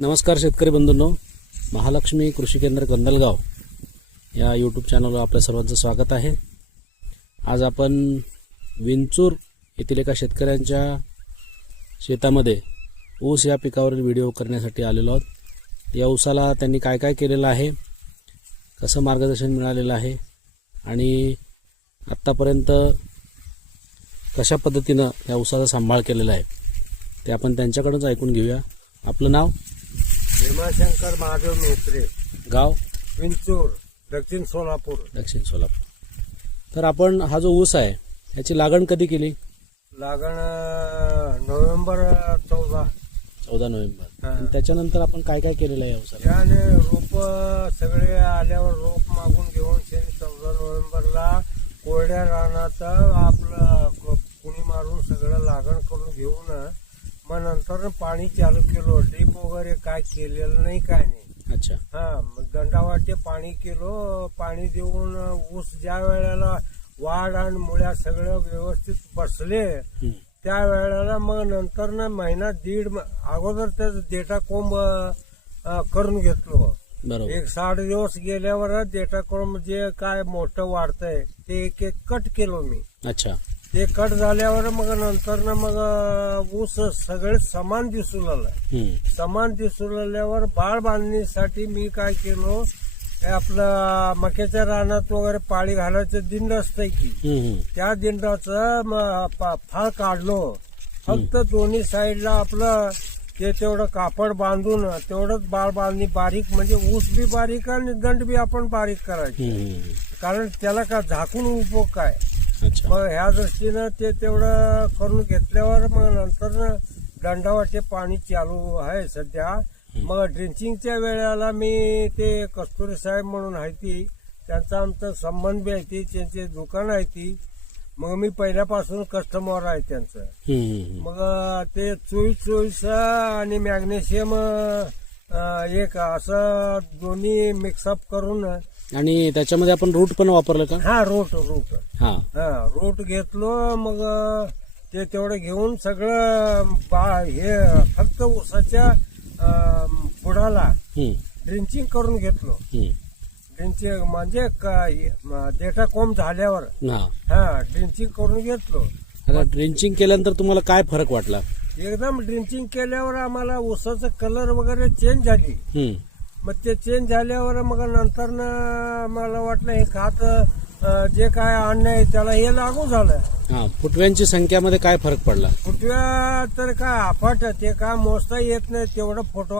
नमस्कार शेतकरी बंधूंनो, महालक्ष्मी कृषी केंद्र कंदलगाव या यूट्यूब चॅनलवर आपल्या सर्वांचं स्वागत आहे। आज आपण विंचूर येथील एका शेतकऱ्यांच्या शेतामध्ये ऊस या पिकावरील व्हिडिओ करण्यासाठी आलेलो आहोत। या ऊसाला त्यांनी काय काय केलेलं आहे, कसं मार्गदर्शन मिळालेलं आहे आणि आत्तापर्यंत कशा पद्धतीनं या ऊसाचा सांभाळ केलेला आहे ते आपण त्यांच्याकडूनच ऐकून घेऊया। आपलं नाव? भीमाशंकर महादेव मेत्रे, गाव? विंचूर, दक्षिण सोलापूर। दक्षिण सोलापूर। तर आपण हा जो ऊस आहे याची लागण कधी केली? लागण नोव्हेंबर 14 नोव्हेंबर। आणि त्याच्यानंतर आपण काय काय केलेलं आहे या ऊसाला? त्याने रोप सगळे आल्यावर रोप मागून घेऊन 14 नोव्हेंबरला कोरड्या रानात आपलं कुणी मारून सगळं लागण करून घेऊन मग नंतर पाणी चालू केलो। ड्रीप वगैरे काय केलेलं नाही, काय नाही। अच्छा। मग दंडावाटे पाणी केलो। पाणी देऊन ऊस ज्या वेळेला वाढ आणि मुळ्या सगळं व्यवस्थित बसले त्या वेळेला मग नंतर महिना दीड अगोदर त्याचा डेटा कोंब करून घेतलो। बरोबर। एक 60 दिवस गेल्यावर डेटा कोंब जे काय मोठं वाढतंय ते एक एक कट केलो मी। अच्छा। ते कट झाल्यावर मग नंतर मग ऊस सगळे समान दिसू लागला। समान दिसू लागल्यावर बाळ बांधणीसाठी मी काय केलो, आपलं मक्याच्या रानात वगैरे पाळी घालायचं दिंड असतंय की त्या दिंडाचं फाळ काढलो। फक्त दोन्ही साईडला आपलं ते तेवढं कापड बांधून तेवढंच बाळ बांधणी बारीक, म्हणजे ऊस बी बारीक आणि दंड बी आपण बारीक करायची, कारण त्याला का झाकून उपयोग काय। अच्छा। मग ह्या दृष्टीनं ते तेवढं करून घेतल्यावर मग नंतर दंडावाटे पाणी चालू आहे सध्या। मग ड्रिंचिंगच्या वेळेला मी ते कस्तुरी साहेब म्हणून आहे ती, त्यांचा आमचा संबंध बी आहे ती, त्यांचे दुकान आहे ती। मग मी पहिल्यापासून कस्टमर आहे त्यांचं। मग ते 24 आणि मॅग्नेशियम एक असं दोन्ही मिक्सअप करून, आणि त्याच्यामध्ये आपण रूट पण वापरलं का? हा, रूट रूट घेतलो। मग ते तेवढं घेऊन सगळं हे फक्त ऊसाच्या बुडाला ड्रिंचिंग करून घेतलो। ड्रिंचिंग म्हणजे डेटा कोंब झाल्यावर ड्रिंचिंग करून घेतलो। आता ड्रिंचिंग केल्यानंतर तुम्हाला काय फरक वाटला? एकदम ड्रिंचिंग केल्यावर आम्हाला ऊसाचा कलर वगैरे चेंज झाली। मग ते चेंज झाल्यावर मग नंतर मला वाटलं हे खात जे काय अन्न आहे त्याला हे लागू झालं। फुटव्यांची संख्यामध्ये काय फरक पडला? फुटव्या तर काय अफाट, ते काय मोजता येत नाही तेवढं फुटवा